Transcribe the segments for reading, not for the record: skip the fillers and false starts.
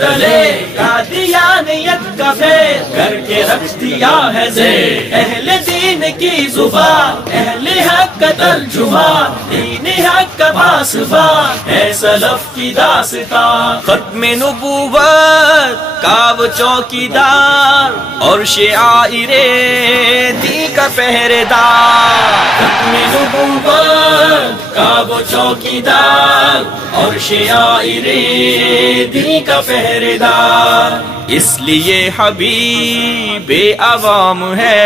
بدلے قادیانیت کا فیض کر کے رکھ دیا ہے زیر اہل دین کی زبان اہل حق کا ترجمان دین حق کا پاسبان ہے سلف کی داستان ختم نبوت کا وہ چوکیدار اور شعائر دین کا پہرے دار ختم نبوت کا وہ چوکیدار اور شعائر دین کا پہرے دار اس لیے حبیب عوام ہے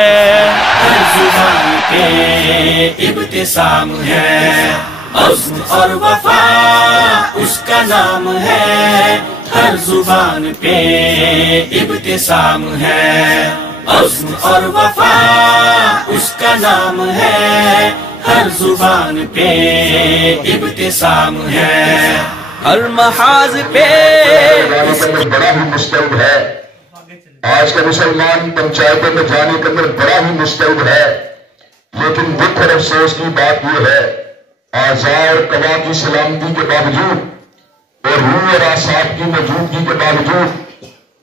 ہر زبان پہ ابتسام ہے عزم اور وفا اس کا نام ہے ہر زبان پہ ابتسام ہے عزم اور وفا اس کا نام ہے ہر زبان پہ ابتسام ہے ہر محاذ پہ بڑا ہی مستعد ہے آج کا مسلمان پنچایتوں میں جانے کے اندر بڑا ہی مستعد ہے لیکن دکھ اور افسوس کی بات یہ ہے اعضاء اور قوا کی سلامتی کے باوجود اور روح اور اعصاب کی موجودگی کے باوجود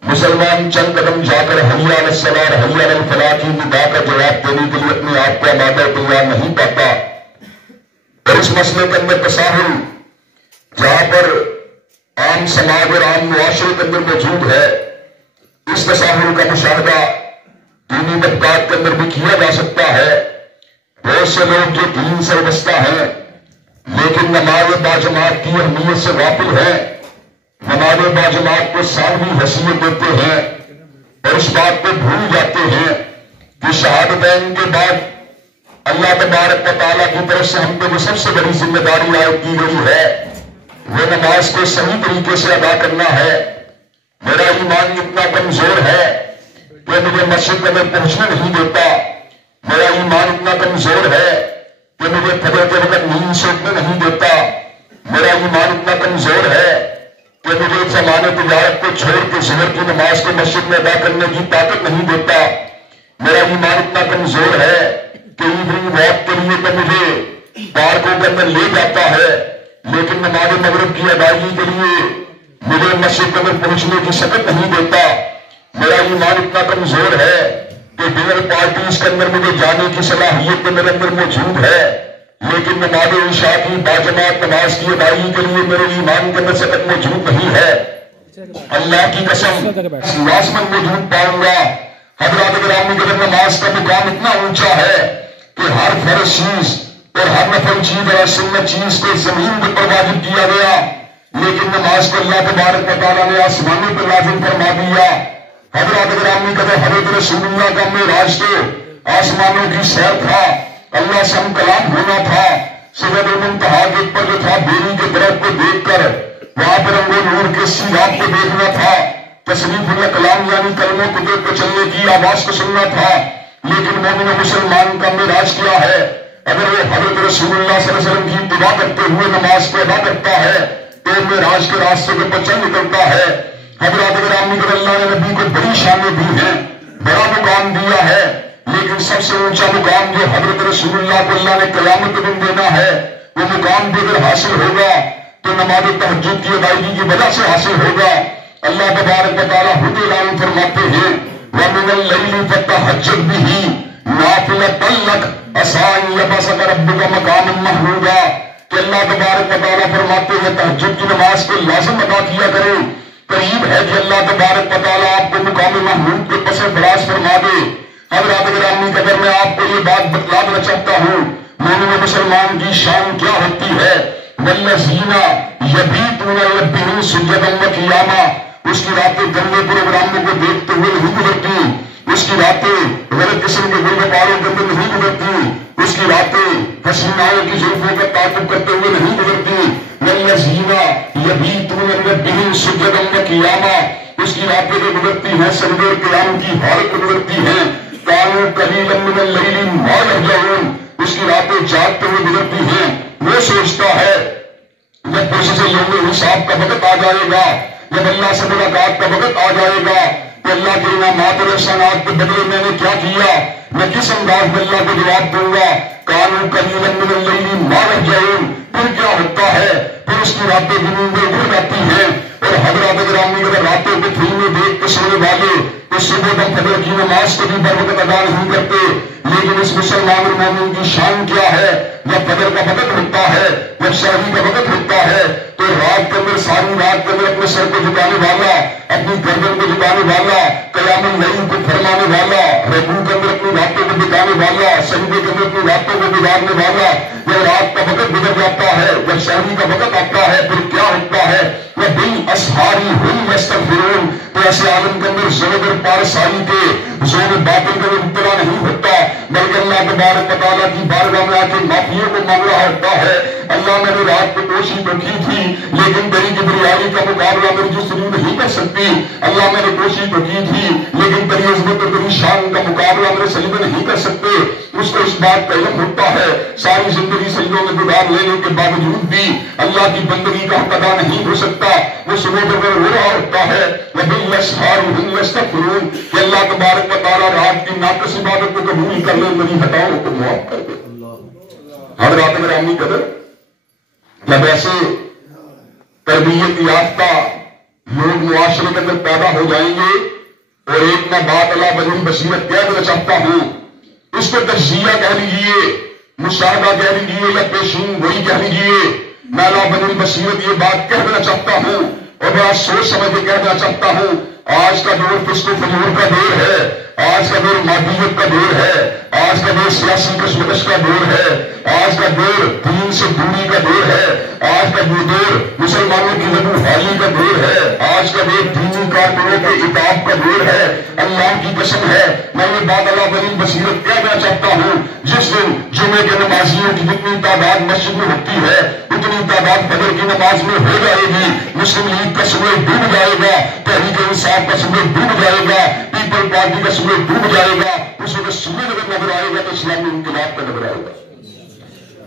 مسلمان چند قدم جا کر حی علی الصلاۃ حی علی الفلاح کی ندا کا جواب دینے کے لیے اپنے آپ کو آمادہ تیار نہیں پاتا اور اس مسئلے کے اندر تساہل جہاں پر عام سماج اور عام معاشرے کے اندر موجود ہے اس تساہل کا مشاہدہ دینی طبقات کے اندر بھی کیا جا سکتا ہے بہت سے لوگ جو دین سے وابستہ ہیں لیکن نماز باجماعت کی اہمیت سے غافل ہیں نماز باجماعت کو ثانوی حیثیت دیتے ہیں اور اس بات کو بھول جاتے ہیں کہ شہادتین کے بعد اللہ تبارک و تعالیٰ کی طرف سے ہم کو جو سب سے بڑی ذمہ داری عائد کی گئی ہے وہ نماز کو صحیح طریقے سے ادا کرنا ہے میرا ایمان اتنا کمزور ہے کہ مجھے مسجد میں پہنچنے نہیں دیتا میرا ایمان اتنا کمزور ہے کہ مجھے فجر کے وقت نیند سے اٹھنے نہیں دیتا میرا ایمان اتنا کمزور ہے کہ مجھے سامان تجارت کو چھوڑ کے ظہر کی نماز کو مسجد میں ادا کرنے کی طاقت نہیں دیتا میرا ایمان اتنا کمزور ہے کہ ایوننگ واک کے لیے تو مجھے پارکوں کے اندر لے جاتا ہے لیکن نماز مغرب کی ادائیگی کے لیے مجھے مسجد کے اندر پہنچنے کی سکت نہیں دیتا میرا ایمان اتنا کمزور ہے کہ ڈنر پارٹیز کے اندر مجھے جانے کی صلاحیت تو میرے اندر موجود ہے لیکن نماز عشاء کی باجماعت نماز کی ادائیگی کے لیے میرے ایمان کے اندر سکت موجود نہیں ہے اللہ کی قسم لازمن موجود پاؤں گا حضرات گرامی کے اندر نماز کا مقام اتنا اونچا ہے کہ ہر فرض چیز اور ہر نفل چیز اور سنت چیز کو زمین پر واجب کیا گیا لیکن نماز کو اللہ تبارک و تعالیٰ نے آسمانوں پر لازم فرما دیا حضرات گرامی کا حضرت رسول اللہ کا معراج تو آسمانوں کی سیر تھا اللہ سے ہم کلام ہونا تھا سدرۃ المنتہا کے اوپر جو تھا بیری کے درخت کو دیکھ کر وہاں پر رنگ و نور کے سیراب کو دیکھنا تھا تصریف الکلام یعنی کلموں کو دیکھ کر چلنے کی آواز کو سننا تھا لیکن مومن مسلمان کا معراج کیا ہے اگر وہ حضرت رسول اللہ صلی اللہ علیہ وسلم کی اتباع کرتے ہوئے نماز کو ادا کرتا ہے تو معراج کے راستے کے پر چل نکلتا ہے حضرات گرامی کے اللہ نے نبی کو بڑی شانیں دی ہیں بڑا مقام دیا ہے لیکن سب سے اونچا مقام جو حضرت رسول اللہ کو اللہ نے قیامت کے دن دینا ہے وہ مقام بھی اگر حاصل ہوگا تو نماز تہجد کی ادائیگی کی وجہ سے حاصل ہوگا اللہ تبارک و تعالیٰ خود اعلان فرماتے ہیں وَمِنَ اللَّيْلِ فَتَہَجَّدْ بِهِ نَافِلَةً لَكَ عَسَىٰ أَن يَبْعَثَكَ رَبُّكَ مَقَامًا مَحْمُودًا کہ اللہ تبارک و تعالیٰ فرماتے ہیں تہجد کی نماز کو لازم ادا کیا کریں قریب ہے کہ اللہ تبارک و تعالیٰ آپ کو مقام محمود کے پس فراز فرما دے حضرات گرامی اگر میں آپ کو یہ بات بتلا دینا چاہتا ہوں مومن مسلمان کی شان کیا ہوتی ہے وَالَّذِينَ يَبِيتُونَ لِرَبِّهِمْ سُجَّدًا وَقِيَامًا اس کی راتیں گندے پروگراموں کو دیکھتے ہوئے نہیں گزرتی اس کی راتیں غلط قسم کے گل گپاروں کے اندر نہیں گزرتی اس کی راتیں حسیناؤں کی زلفوں کا تعاقب کرتے ہوئے نہیں گزرتی وَالَّذِينَ يَبِيتُونَ لِرَبِّهِمْ سُجَّدًا وَقِيَامًا اس کی راتیں جو گزرتی ہیں سجدے اور قیام کی حالت میں گزرتی ہیں كانوا قليلا من الليل ما يهجعون اس کی راتیں جاگتے ہوئے گزرتی ہیں وہ سوچتا ہے جب پرسے سے یوم حساب کا وقت آ جائے گا جب اللہ سے ملاقات کا وقت آ جائے گا تو اللہ کے انعامات اور احسانات کے بدلے میں نے کیا کیا میں کس انداز میں اللہ کو جواب دوں گا كانوا قليلا من الليل ما يهجعون پھر کیا ہوتا ہے پھر اس کی راتیں دنوں میں اڑ جاتی ہیں اور حضرات گرامی اگر راتیں فجر کی نماز کو بھی بروقت ادا نہیں کرتے، لیکن اس مسلمان اور مومن کی شان کیا ہے؟ جب فجر کا وقت ہوتا ہے، جب سحری کا وقت ہوتا ہے، تو رات کے اندر ساری رات کے اندر اپنے سر کو جھکانے والا، اپنی گردن کو جھکانے والا، قیام اللیل کو فرمانے والا، رکوع کے اندر اپنی راتوں کو بتانے والا، سجدے کے اندر اپنی راتوں کو گزارنے والا، جب رات کا وقت گزر جاتا ہے، جب سحری کا وقت آتا ہے، پھر کیا ہوتا ہے؟ وَبِالْأَسْحَارِ هُمْ يَسْتَغْفِرُونَ۔ تو ایسے عالم کے اندر زہد اور پارسائی کے زور باطل کا ابتلا نہیں ہوتا، بلکہ اللہ تبارک و تعالیٰ کی بارگاہ میں آ کے معافیوں کو مانگ رہا ہوتا ہے۔ اللہ میں نے رات کو کوشش تو کی تھی، لیکن تیری کبریائی کا مقابلہ میری جسم نہیں کر سکتی۔ اللہ میں نے کوشش تو کی تھی، لیکن تیری عظمت اور تیری شان کا مقابلہ میرے سجدے نہیں کر سکتے۔ اس کو اس بات کا علم ہوتا ہے، ساری زندگی سجدوں میں گزار لینے کے باوجود بھی اللہ کی بندگی کا حق ادا نہیں ہو سکتا۔ وہ سجود میں رو رہا ہوتا ہے، وَبِالْأَسْحَارِ هُمْ يَسْتَغْفِرُونَ، کہ اللہ تبارک و تعالیٰ رات کی ناقص عبادت کو قبول کر لے، میری خطاؤں کو معاف کر دے۔ حضرات گرامی قدر، جب ایسے تربیت یافتہ لوگ معاشرے کے اندر پیدا ہو جائیں گے، اور ایک میں بات اللہ بجن بصیرت کہہ دینا چاہتا ہوں، اس کو تجزیہ کہہ لیجیے، مشاہدہ کہہ لیجیے، یا پیشین گوئی کہہ لیجیے، میں اللہ بجن بصیرت یہ بات کہہ دینا چاہتا ہوں، اور میں سوچ سمجھ کے کہہ دینا چاہتا ہوں، آج کا دور فسق و فجور کا دور ہے، آج کا دور مادیت کا دور ہے، آج کا دور سیاسی کشمکش کا دور ہے، آج کا دور دین سے دوری کا دور ہے، آج کا دور مسلمانوں کی لبو حالی کا دور ہے، آج کا دور دینی کارکنوں کے عتاب کا دور ہے۔ اللہ کی قسم ہے، میں یہ بات اللہ بنی بصیرت کہنا چاہتا ہوں، جس دن جمعے کے نمازیوں کی جتنی تعداد مسجد میں ہوتی ہے، اتنی تعداد فجر کی نماز میں ہو جائے گی، مسلم لیگ کا سورج ڈوب جائے گا، تحریک انصاف کا سورج ڈوب جائے گا، پیپل پارٹی کا سورج ڈوب جائے گا، اس وقت سورج اگر نظر آئے گا تو اسلامی انقلاب کا نظر آئے گا۔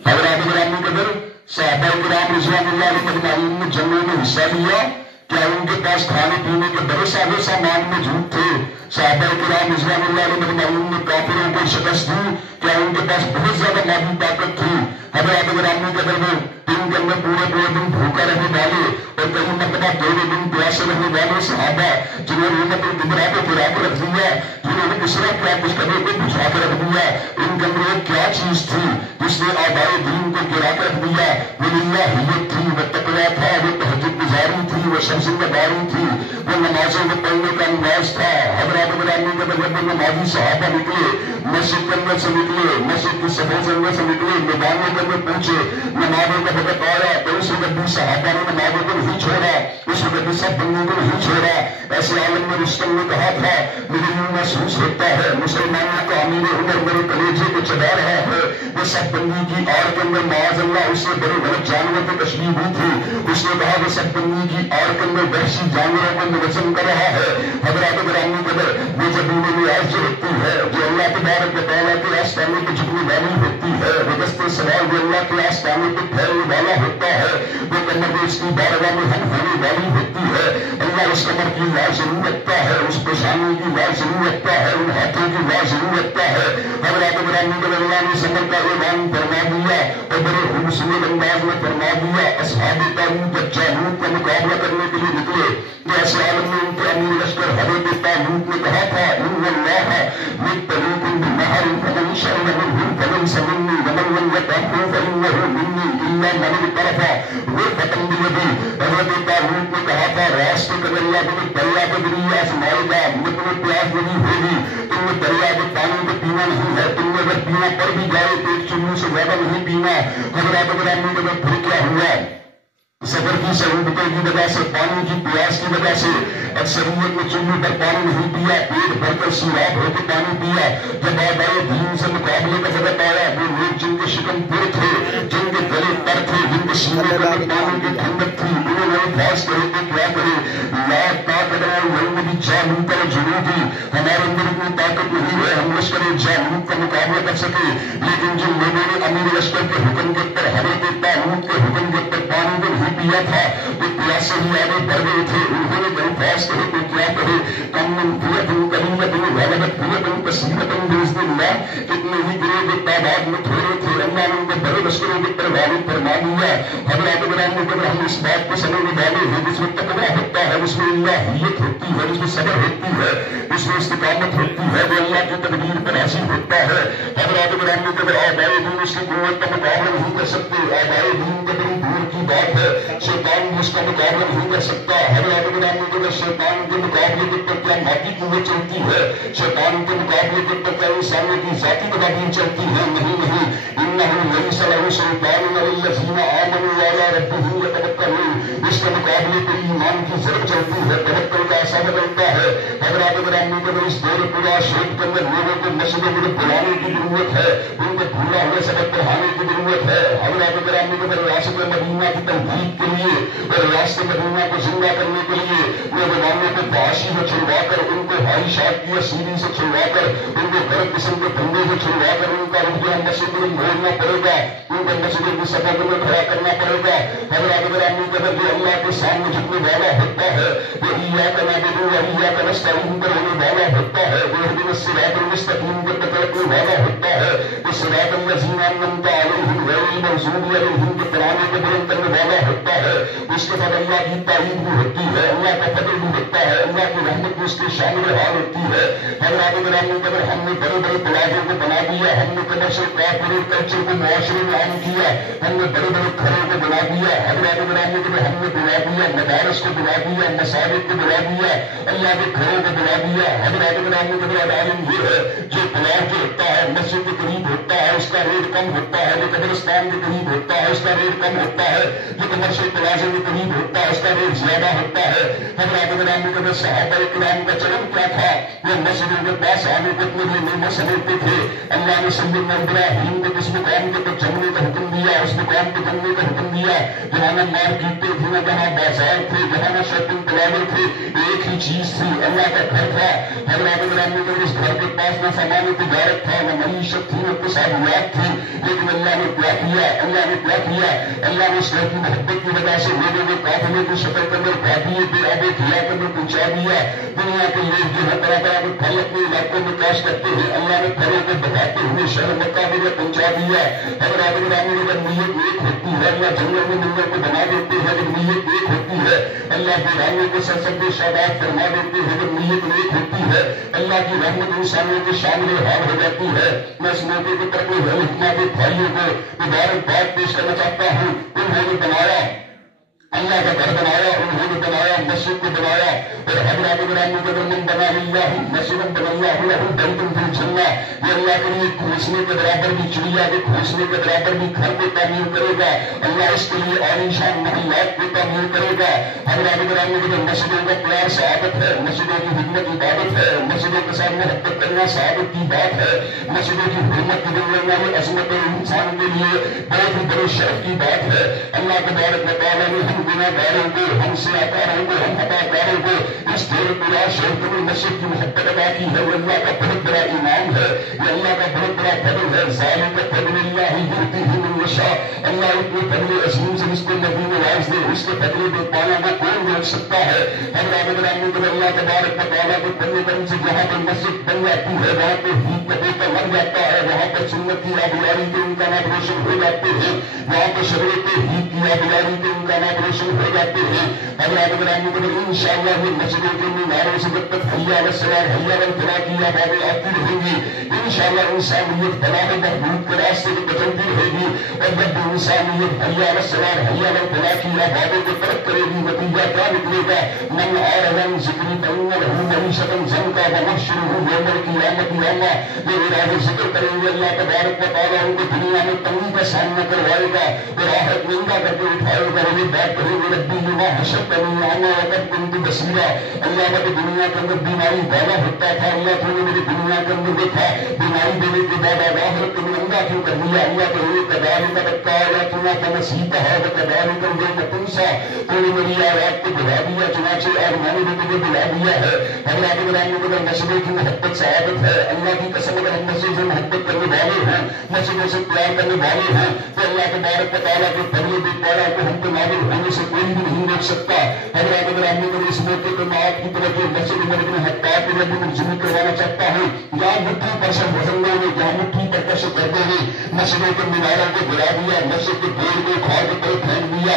حضرات گرامی قدر، صحابہ کرام رضوان اللہ علیہ مجمعین نے جنگوں میں حصہ لیا، کیا ان کے پاس کھانے پینے کے بڑے سارے سامان موجود تھے؟ صحابہ کرام رضوان اللہ علیہ مجمعین نے کافروں کو شکست دی، کیا ان کے پاس بہت زیادہ مادی طاقت تھی؟ حضرات گرامی قدر میں دن کے اندر پورے دن بھوکا رہنے والے اور کئی مرتبہ 2 دن پیاسے رہنے والے صحابہ، جنہوں نے امت الکبریٰ کو گرا کے رکھ دیا، جنہوں نے کس طرح کیا کچھ کرنے کو بجھا کے رکھ دیا، ان کے اندر ایک کیا چیز تھی جس نے آبائے دین کو گرا کے رکھ دیا؟ وہ للہیت تھی، وہ تقویٰ تھا، وہ تہجد گزاری تھی، وہ شمس داری تھی، وہ نمازوں کو پڑھنے کا انداز تھا۔ حضرات گرامی قدر، جب وہ نمازی صحابہ نکلے، مسجد کے اندر سے نکلے، مسجد کی صفوں سے اندر سے نکلے، میدانوں کے اندر پہنچے، نمازوں کا وقت آیا تو اس وقت بھی صحابہ نے نمازوں کو نہیں چھوڑا، اس وقت بھی سب بندوں کو نہیں چھوڑا۔ ایسے عالم میں رستم نے کہا تھا، مجھے یوں محسوس ہوتا ہے مسلمانوں کا امیر عمر میرے کلیجے کو چڑھا رہا ہے۔ وہ سب بندی کی آڑ کے اندر معاذ اللہ اس سے بڑے غلط جانور کو تشبیہ ہوئی تھی، اس نے کہا وہ سب بندی کی آڑ کے اندر وحشی جانوروں کو منظم کر رہا ہے۔ حضرات گرامی قدر، وہ جب نیاز جو ہوتی ہے، جو اللہ تبارک و تعالیٰ کے آستانے پہ جھکنے والی ہوتی ہے، وہ دست سوال جو اللہ کے آستانے پہ پھیلنے والا ہوتا ہے، وہ کمر اس کی بارگاہ میں ہم ہونے والی ہوتی ہے۔ اللہ اس کمر کی لاز ضرور رکھتا ہے، اس پیشانی کی لاز ضرور رکھتا ہے، ان ہاتھوں کی لاز ضرور رکھتا ہے۔ حضرات گرامی قدر، اللہ نے صبر کا اعلان فرما دیا اور بڑے خوبصورت انداز میں فرما دیا۔ اصحاب طالوت جب جالوت کا مقابلہ کرنے کے لیے نکلے تو ایسے عالم میں ان کے امیر لشکر حضرت طالوت نے کہا تھا، ان اللہ مبتلیکم بنہر فمن شرب منہ فليس منی ومن لم يطعمه فإنه منی الا من اغترف غرفة بيده۔ حضرت طالوت نے کہا تھا، راستے کا دریا تمہیں دریا کے ذریعے آزمائے گا، تمہیں پیاس نہیں ہوگی، تم نے دریا کے پانی کو پینا نہیں ہے، تم نے اگر پینا پڑ بھی جائے تو ایک چمنی سے زیادہ نہیں پینا۔ حضرات گرامی قدر، پھر کیا ہوا؟ سفر کی سہولتوں کی وجہ سے، پانی کی پیاس کی وجہ سے اکثریت نے چمنی پر پانی نہیں پیا، پیٹ بھر کر سیراب ہو کے پانی پیا۔ جب آبائے دین سے مقابلے کا وقت آیا، وہ لوگ جن کے شکم پر تھے، جن کے گلے تر تھے، جن کے سینے کے اندر پانی کی ٹھنڈک تھی، انہوں نے خاص کرے تو کیا کرے؟ لا طاقت لنا الذی جالوت الجنودی، ہمارے اندر اتنی طاقت نہیں ہے ہم لشکر جالوت کا مقابلہ کر سکے۔ لیکن جن لوگوں نے امیر لشکر کے حکم کے اوپر، حضرت طالوت کے حکم کے اوپر پانی کو نہیں پیا تھا، وہ پیاسے ہی آگے بڑھ گئے تھے، انہوں نے درخواست کرے تو کیا کرے؟ کم من فیۃ قلیلۃ غلبت فیۃ کثیرۃ باذن اللہ، کتنے ہی گروہ کے تعداد میں تھوڑے تھے، اللہ نے ان کو بڑے لشکروں کے اوپر غالب فرما دیا۔ حضرات گرامی قدر، ہم اس بات کو سمجھنے والے ہیں جس میں تقویٰ ہوتا ہے جس میں الہیت ہوتی ہے، جس میں صبر ہوتی ہے، جس میں استقامت ہوتی ہے، وہ اللہ کی تقدیر پر حاصل ہوتا ہے۔ حضرات گرامی کے اگر آبائے دین اس کی قوت کا مقابلہ نہیں کر سکتے، آبائے دین کا بڑی دور کی بات ہے، شیطان بھی اس کا مقابلہ نہیں کر سکتا۔ حضرات گرامی کے اگر شیطان کے مقابلے کے اوپر کیا مادی قوت چلتی ہے، شیطان کے مقابلے کے اوپر کیا انسانوں کی ذاتی تدابیر چلتی ہے؟ نہیں، انہ لیس لہ سلطان الا الذین آمنوا وعلی ربہم یتوکلون۔ اس کے مقابلے پہ ایمان کی ضرورت چلتی ہے، توکل کا ایسا بدلتا ہے۔ حضرات گرامی کے اگر اس دور پورا شیخ کے اندر لوگوں کو مسجدوں میں بلانے کی ضرورت ہے، ان کو بھولا ہوئے سبق پڑھانے کی ضرورت ہے۔ حضرات گرامی کے اگر ریاست مدینہ کی تحقیق کے لیے اور ریاست مدینہ کو زندہ کرنے کے لیے نوجوانوں کو فحاشی سے چھڑوا کر، ان کو خواہشات کی اسیری سے چھڑوا کر، ان کو غلط قسم کے دھندے سے چھڑوا کر ان کا رجوع مسجد میں موڑنا پڑے گا، ان کو مسجد کی صفوں میں کھڑا کرنا پڑے گا۔ حضرات گرامی کے اگر جو اللہ کے سامنے جھکنے والا ہوتا ہے، وہ ایاک نعبد و ایاک نستعین پر ہونے والا ہوتا ہے، وہ اہدنا الصراط المستقیم پر پکڑنے والا ہوتا ہے، وہ صراط الذین انعمت علیہم غیر المغضوب علیہم کے ترانے کو بلند کرنے والا ہوتا ہے۔ اس کے بعد اللہ کی تعریف بھی ہوتی ہے، اللہ کا فضل بھی ہوتا ہے، اللہ کی رحمت بھی اس کے شامل حال ہوتی ہے۔ حضرات گرامی کے اگر ہم نے بڑے بڑے پلازوں کو بنا دیا، ہم نے کمرشل کارپوریٹ کلچر کو معاشرے میں عام کیا، ہم نے بڑے بڑے گھروں کو بنا دیا، حضرات گرامی کے ہم نے بنا دیا مدارس کو بنا دیا، مساجد کو بنا دیا، اللہ کے گھروں کو بنا دیا۔ حضرات گرامی کے عالم یہ ہے جو پلاٹ جو ہوتا ہے مسجد کے قریب ہوتا ہے اس کا ریٹ کم ہوتا ہے، جو قبرستان کے قریب ہوتا ہے اس کا ریٹ کم ہوتا ہے، جو کمرشل پلازے کے قریب ہوتا ہے اس کا ریٹ زیادہ ہوتا ہے۔ حضرات گرامی کے صحابہ کرام کا چلن کیا تھا؟ وہ مسجدوں کے پاس آنے کو اپنے لیے نعمت سمجھتے تھے۔ اللہ نے سیدنا ابراہیم کو جس مقام کے اوپر جمنے کا حکم دیا، اس مقام پہ جمنے کا حکم دیا جہاں نہ مارکیٹیں تھی، نہ جہاں بازار تھے، جہاں نہ شاپنگ پلازے تھے، ایک ہی چیز تھی، اللہ کا گھر تھا۔ حضرات گرامی کے اس گھر کے پاس نہ سامان تجارت تھا، نہ معیشت تھی، نہ اقتصادیات تھی، لیکن اللہ نے کیا کیا؟ اللہ نے کیا کیا؟ اللہ نے اس گھر کی محبت کی وجہ سے لوگوں کے قافلے کی شکل کے اندر بھاگیے بے آبے کھلا کے اندر پہنچا دیا۔ دنیا کے لوگ جو ہے طرح طرح کے پھل اپنے علاقوں میں کاشت کرتے ہیں، اللہ نے پھلوں کو بتاتے ہوئے شہر مکہ میں پہنچا دیا۔ حضرات گرامی اگر نیت ایک ہوتی ہے، اللہ جنگل میں ملنے کو بنا دیتے ہیں، جب نیت ایک ہوتی ہے اللہ کی رحمت کو سرسبز و شاداب فرما دیتے ہیں، جب نیت ایک ہوتی ہے اللہ کی رحمت انسانوں کے شامل حال ہو جاتی ہے۔ میں اس موقع کے پر حکمہ کے بھائیوں کو مبارکباد پیش کرنا چاہتا ہوں، انہوں نے بنایا اللہ کا گھر بنایا، انہوں نے بنایا مسجد کو بنایا، اور حضرات گرامی کے من بنا اللہ مسجد بنا اللہ لہ بیت فی الجنہ، یہ اللہ کے لیے گھونسنے کے برابر بھی چڑیا کے گھونسنے کے برابر بھی گھر کو تعمیر کرے گا، اللہ اس کے لیے عالیشان محلات کو تعمیر کرے گا۔ حضرات گرامی کے مسجدوں کا پیار سعادت ہے، مسجدوں کی خدمت عبادت ہے، مسجدوں کے ساتھ محبت کرنا سعادت کی بات ہے، مسجدوں کی حرمت کی دنیا میں عظمت انسان کے لیے بہت ہی بڑے شرف کی بات ہے۔ اللہ تبارک و تعالیٰ نے ہم گناہگاروں کو، ہم سیاکاروں کو، ہم خطاکاروں کو اس دور پورا شہر میں مسجد کی محبت ادا کی ہے، وہ اللہ کا بہت بڑا انعام ہے، یہ اللہ کا بہت بڑا فضل ہے۔ ذالک فضل اللہ یؤتیہ من یشاء، اللہ اتنے فضل عظیم سے جس کو نبی نواز دے، اس کے فضل بے پانا وہ کون روک سکتا ہے؟ حضرات گرامی کے اللہ تبارک و تعالیٰ کے فضل کرم سے جہاں پر مسجد بن جاتی ہے، وہاں پہ ہیت کا بیٹا بن جاتا ہے، وہاں پر سنت کی آبیاری کے امکانات روشن ہو جاتے ہیں، وہاں پر شریعت کے ہیت کی آبیاری کے امکانات روشن ہو جاتے ہیں۔ حضرات گرامی کو انشاءاللہ یہ مسجدوں کے میناروں سے جب تک حی علی الصلاۃ حی علی الفلاح کی آوازیں آتی رہیں گی، انشاءاللہ انسانیت فلاح و بہبود کے راستے میں بدلتی رہے گی، اور جب بھی انسانیت حی علی الصلاۃ حی علی الفلاح کی آوازوں کو ترک کرے گی، نتیجہ کیا نکلے گا؟ من اعرض عن ذکری فإن له معیشة ضنکا ونحشرہ یوم القیامۃ اعمى، یہ راہ ذکر کریں گے اللہ تبارک و تعالیٰ ان کو دنیا میں تنگی کا سامنا کروائے گا، اور آخرت میں ان کا کر کے اٹھائے گا، یہ بات کریں گے ربی لما حشرتنی اعمى وقد كنت بصیرا، اللہ میں دنیا کے اندر بیماری والا ہوتا تھا، اللہ تو نے میری دنیا کے اندر دیکھا، بیماری دینے کے بعد آخرت کو میں اندھا کیوں کر دیا؟ اللہ تو یہ کذالک بکایا فنسیتھا وکذالک اليوم تنسیٰ، تو نے میری آیات کو بلا دیا، چنانچہ آج میں نے بھی تجھے بلا دیا ہے۔ حضرات گرامی کو مسجدوں کی محبت سعادت ہے، اللہ کی قسم اگر ہم مسجد سے محبت کرنے والے ہیں، مسجدوں سے پیار کرنے والے ہیں، تو اللہ تبارک و تعالیٰ کے فضل بے پایا کو ہم پہ نازل ہونے سے کوئی بھی نہیں روک سکتا۔ حضرات گرامی کو اس موقع پر میں آپ کی توجہ مسجد نبوی میں حقات کے لیے منظم کروانا چاہتا ہوں، جہاں مٹھی پر سے مسلمانوں نے جہاں مٹھی پر کیسے کرتے ہیں مسجدوں کے میناروں کو گرا دیا، مسجد کے بورڈ کو اکھاڑ کے طرف پھینک دیا۔